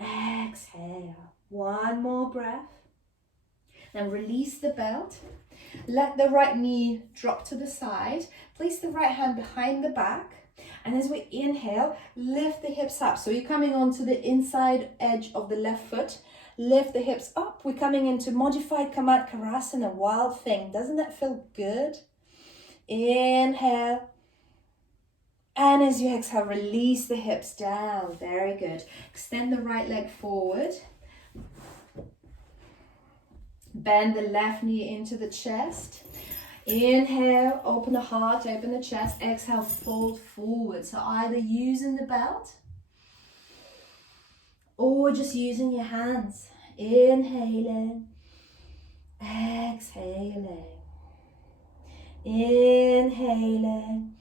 exhale. One more breath. Then release the belt. Let the right knee drop to the side. Place the right hand behind the back. And as we inhale, lift the hips up. So you're coming onto the inside edge of the left foot. Lift the hips up. We're coming into modified Kamatkarasana, wild thing. Doesn't that feel good? Inhale. And as you exhale, release the hips down. Very good. Extend the right leg forward. Bend the left knee into the chest. Inhale, open the heart, open the chest. Exhale, fold forward. So either using the belt or just using your hands. Inhaling, exhaling. Inhaling,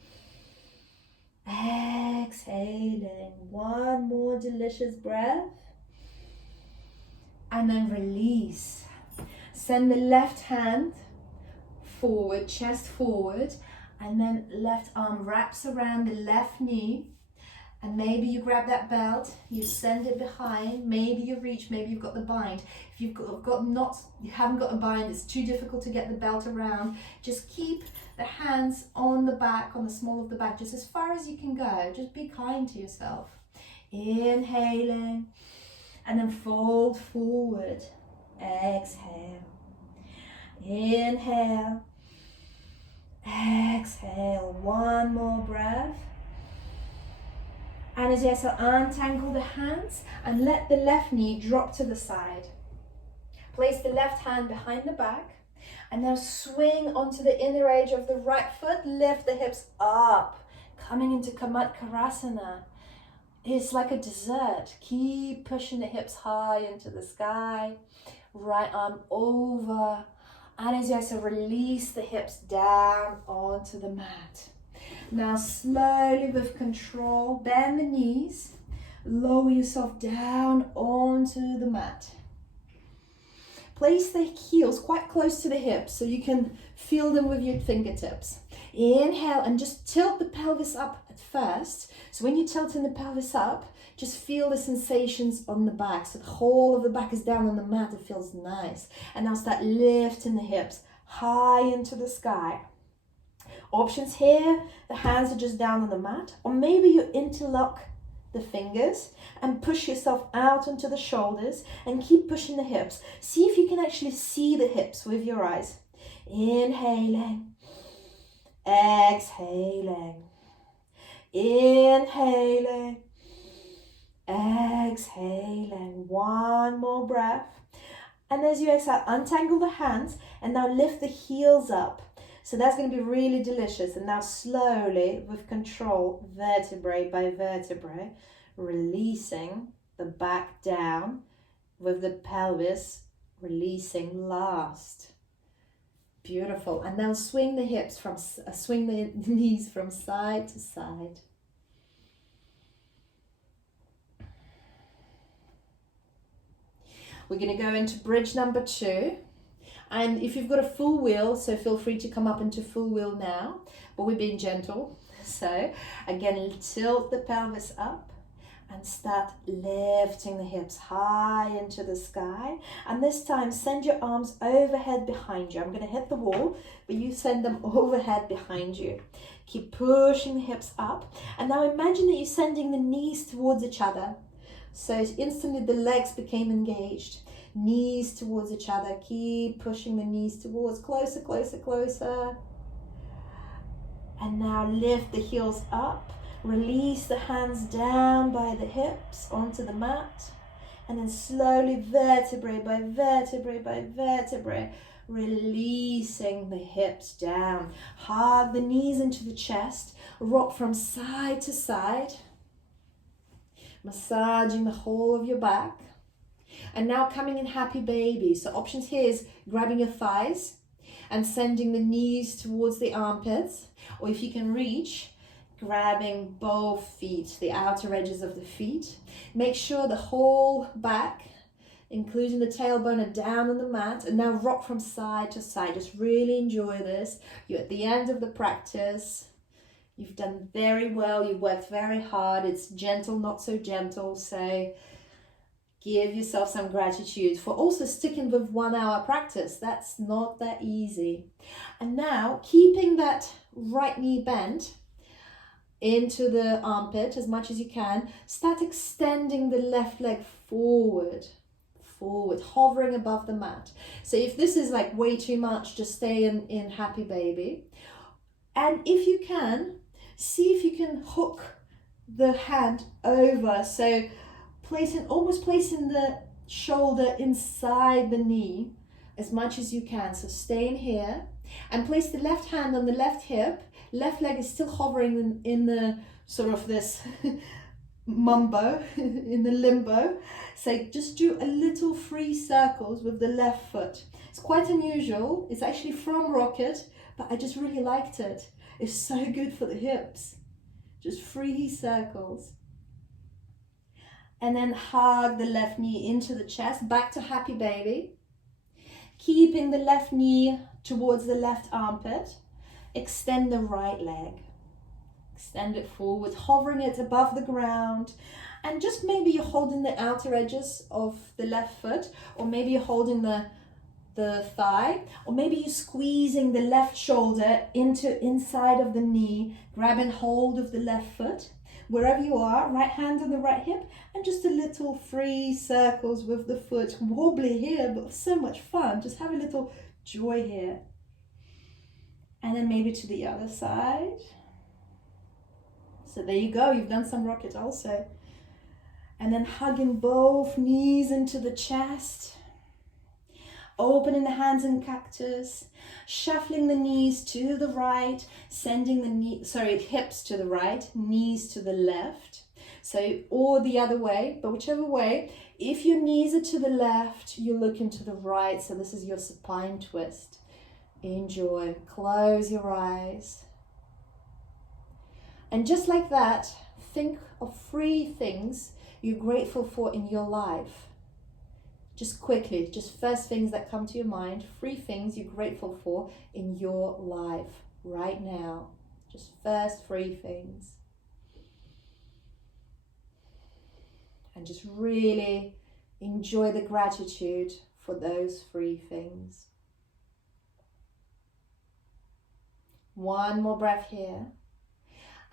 exhaling. One more delicious breath. And then release. Send the left hand forward, chest forward, and then left arm wraps around the left knee. And maybe you grab that belt, you send it behind, maybe you reach, maybe you've got the bind. If you haven't got a bind, it's too difficult to get the belt around, just keep the hands on the back, on the small of the back, just as far as you can go. Just be kind to yourself. Inhaling, and then fold forward. Exhale. Inhale. Exhale. One more breath. And as you exhale, untangle the hands and let the left knee drop to the side. Place the left hand behind the back and now swing onto the inner edge of the right foot. Lift the hips up, coming into Kamatkarasana. It's like a dessert. Keep pushing the hips high into the sky. Right arm over. And as you exhale, release the hips down onto the mat. Now slowly with control, bend the knees. Lower yourself down onto the mat. Place the heels quite close to the hips so you can feel them with your fingertips. Inhale and just tilt the pelvis up at first. So when you're tilting the pelvis up, just feel the sensations on the back. So the whole of the back is down on the mat. It feels nice. And now start lifting the hips high into the sky. Options here, the hands are just down on the mat. Or maybe you interlock the fingers and push yourself out onto the shoulders and keep pushing the hips. See if you can actually see the hips with your eyes. Inhaling. Exhaling. Inhaling. Exhaling. One more breath. And as you exhale, untangle the hands and now lift the heels up. So that's going to be really delicious. And now slowly, with control, vertebrae by vertebrae, releasing the back down with the pelvis releasing last. Beautiful. And now swing the hips swing the knees from side to side. We're going to go into bridge number 2. And if you've got a full wheel, so feel free to come up into full wheel now, but we're being gentle. So again, tilt the pelvis up And start lifting the hips high into the sky. And this time, send your arms overhead behind you. I'm going to hit the wall, but you send them overhead behind you. Keep pushing the hips up. And now imagine that you're sending the knees towards each other. So instantly the legs became engaged. Knees towards each other. Keep pushing the knees towards. Closer, closer, closer. And now lift the heels up. Release the hands down by the hips onto the mat. And then slowly, vertebrae by vertebrae by vertebrae, releasing the hips down. Hug the knees into the chest. Rock from side to side. Massaging the whole of your back. And now coming in happy baby. So options here is grabbing your thighs and sending the knees towards the armpits. Or if you can reach, grabbing both feet, the outer edges of the feet. Make sure the whole back, including the tailbone, are down on the mat. And now rock from side to side. Just really enjoy this. You're at the end of the practice. You've done very well. You've worked very hard. It's gentle, not so gentle. So give yourself some gratitude for also sticking with 1 hour practice. That's not that easy. And now keeping that right knee bent into the armpit as much as you can, start extending the left leg forward, hovering above the mat. So if this is like way too much, just stay in happy baby. And if you can, see if you can hook the hand over. So almost placing the shoulder inside the knee as much as you can. So stay in here and place the left hand on the left hip. Left leg is still hovering in the sort of this mumbo, in the limbo. So just do a little free circles with the left foot. It's quite unusual. It's actually from Rocket, but I just really liked it. It's so good for the hips. Just free circles. And then hug the left knee into the chest, back to happy baby. Keeping the left knee towards the left armpit. Extend the right leg. Extend it forward, hovering it above the ground. And just maybe you're holding the outer edges of the left foot, or maybe you're holding the thigh, or maybe you're squeezing the left shoulder inside of the knee, grabbing hold of the left foot. Wherever you are, right hand on the right hip, and just a little free circles with the foot. Wobbly here, but so much fun. Just have a little joy here. And then maybe to the other side. So there you go, you've done some Rocket also. And then hugging both knees into the chest. Opening the hands in cactus. Shuffling the knees to the right. Sending the hips to the right, knees to the left. So, or the other way, but whichever way. If your knees are to the left, you're looking to the right. So this is your supine twist. Enjoy. Close your eyes. And just like that, think of 3 things you're grateful for in your life. Just quickly, just first things that come to your mind, 3 things you're grateful for in your life right now. Just first 3 things. And just really enjoy the gratitude for those 3 things. One more breath here.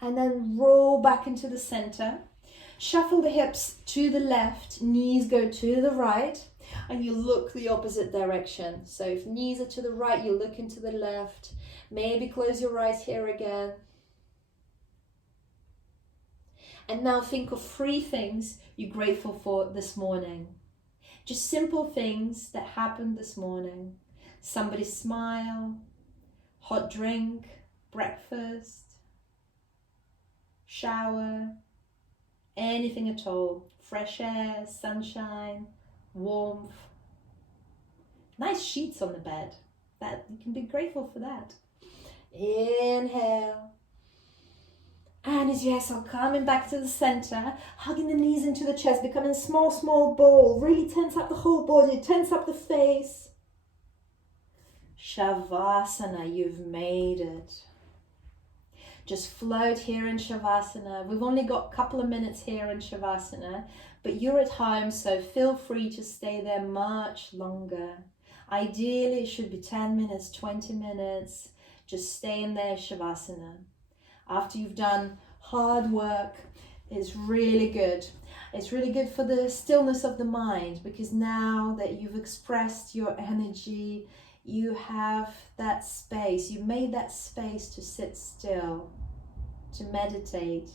And then roll back into the center. Shuffle the hips to the left, knees go to the right, and you look the opposite direction. So if knees are to the right, you look into the left. Maybe close your eyes here again. And now think of 3 things you're grateful for this morning. Just simple things that happened this morning. Somebody's smile, hot drink, breakfast, shower, anything at all. Fresh air, sunshine, warmth. Nice sheets on the bed. That you can be grateful for that. Inhale. And as you exhale, coming back to the center, hugging the knees into the chest, becoming a small, small ball. Really tense up the whole body, tense up the face. Shavasana, you've made it. Just float here in Shavasana. We've only got a couple of minutes here in Shavasana, but you're at home, so feel free to stay there much longer. Ideally, it should be 10 minutes, 20 minutes. Just stay in there, Shavasana. After you've done hard work, it's really good. It's really good for the stillness of the mind, because now that you've expressed your energy, you have that space. You made that space to sit still, to meditate,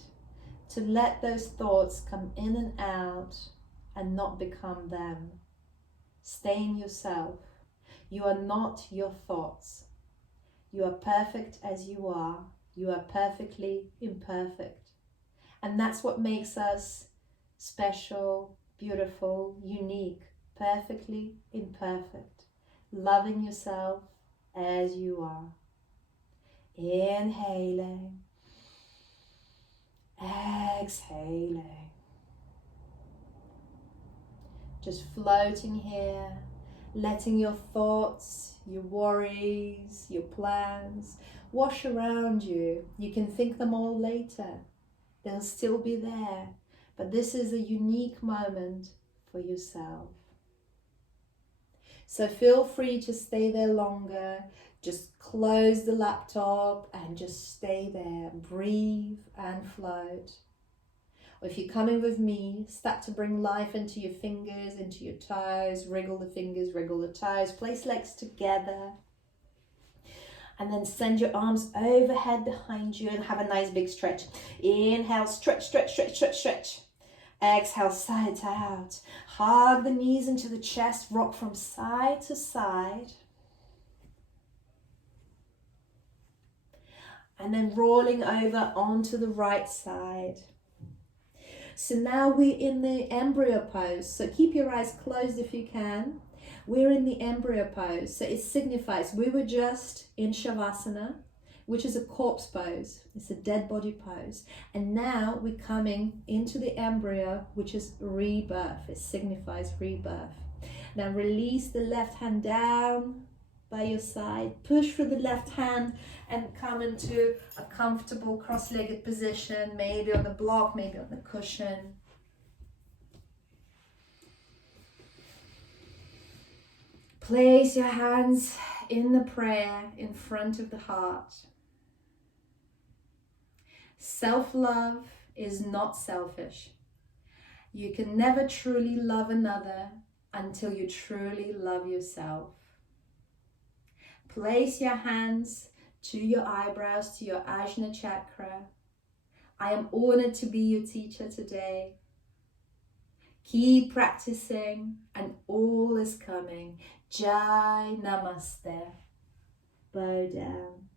to let those thoughts come in and out and not become them. Stay in yourself. You are not your thoughts. You are perfect as you are. You are perfectly imperfect. And that's what makes us special, beautiful, unique, perfectly imperfect. Loving yourself as you are. Inhaling. Exhaling. Just floating here, letting your thoughts, your worries, your plans wash around you. You can think them all later. They'll still be there. But this is a unique moment for yourself. So feel free to stay there longer. Just close the laptop and just stay there. Breathe and float. Or if you're coming with me, start to bring life into your fingers, into your toes. Wriggle the fingers, wriggle the toes. Place legs together. And then send your arms overhead behind you and have a nice big stretch. Inhale, stretch, stretch, stretch, stretch, stretch. Exhale, sides out. Hug the knees into the chest. Rock from side to side. And then rolling over onto the right side. So now we're in the embryo pose. So keep your eyes closed if you can. We're in the embryo pose. So it signifies we were just in Shavasana, which is a corpse pose. It's a dead body pose. And now we're coming into the embryo, which is rebirth. It signifies rebirth. Now release the left hand down by your side. Push through the left hand and come into a comfortable cross-legged position, maybe on the block, maybe on the cushion. Place your hands in the prayer in front of the heart. Self-love is not selfish. You can never truly love another until you truly love yourself. Place your hands to your eyebrows, to your Ajna chakra. I am honored to be your teacher today. Keep practicing and all is coming. Jai Namaste. Bow down.